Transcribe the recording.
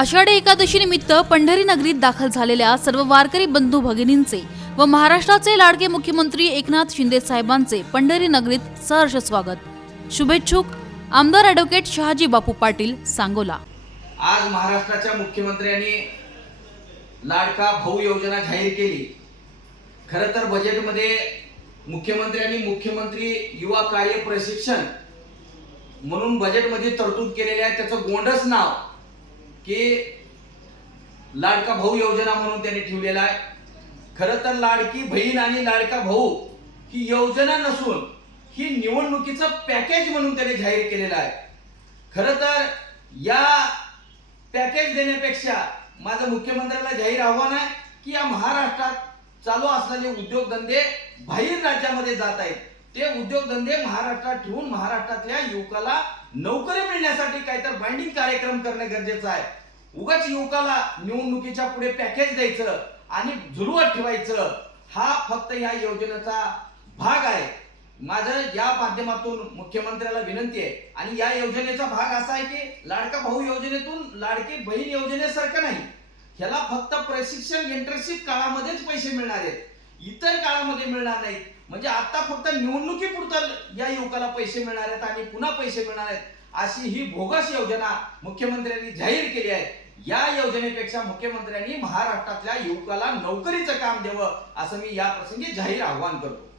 आषाढी एकादशी निमित्त पंढरी नगरीत दाखल झालेल्या सर्व वारकरी बंधू भगिनींचे व महाराष्ट्राचे लाडके मुख्यमंत्री एकनाथ शिंदे साहेबांचे पंढरी नगरीत सहर्ष स्वागत. शुभेच्छुक. आमदार ॲडव्होकेट शहाजी बापू पाटील सांगोला. आज महाराष्ट्राच्या मुख्यमंत्र्यांनी लाडका भाऊ योजना जाहीर केली. खरं तर बजेटमध्ये मुख्यमंत्र्यांनी मुख्यमंत्री युवा कार्य प्रशिक्षण म्हणून बजेटमध्ये तरतूद केलेली आहे. त्याचं गोंडस नाव की लाडका भाऊ योजना म्हणून त्यांनी ठेवलेला आहे. खरं तर लाडकी बहीण आणि लाडका भाऊ ही योजना नसून ही निवडणुकीचं पॅकेज म्हणून त्याने जाहीर केलेलं आहे. खरं तर या पॅकेज देण्यापेक्षा माझं मुख्यमंत्र्याला जाहीर आव्हान आहे की या महाराष्ट्रात चालू असलेले उद्योगधंदे बाहेर राज्यामध्ये जात आहेत. ते उद्योगधंदे महाराष्ट्रात ठेवून महाराष्ट्रातल्या युवकाला नोकरी मिळण्यासाठी काहीतरी कार्यक्रम करणे गरजेचं आहे. उगाच युवकाला निवडणुकीच्या पुढे पॅकेज द्यायचं आणि झुलवत ठेवायचं. हा फक्त या योजनेचा भाग आहे. माझं या माध्यमातून मुख्यमंत्र्याला विनंती आहे. आणि या योजनेचा भाग असा आहे की लाडका भाऊ योजनेतून लाडकी बहीण योजनेसारखं नाही. ह्याला फक्त प्रशिक्षण इंटर्नशिप काळामध्येच पैसे मिळणार आहेत. इतर काळामध्ये मिळणार नाहीत. म्हणजे आता फक्त निवडणुकीपुरतं या युवकाला पैसे मिळणार आहेत आणि पुन्हा पैसे मिळणार आहेत. अशी ही भोगस योजना मुख्यमंत्र्यांनी जाहीर केली आहे. या योजनेपेक्षा मुख्यमंत्र्यांनी महाराष्ट्रातल्या युवकाला नोकरीचं काम द्यावं असं मी या प्रसंगी जाहीर आव्हान करतो.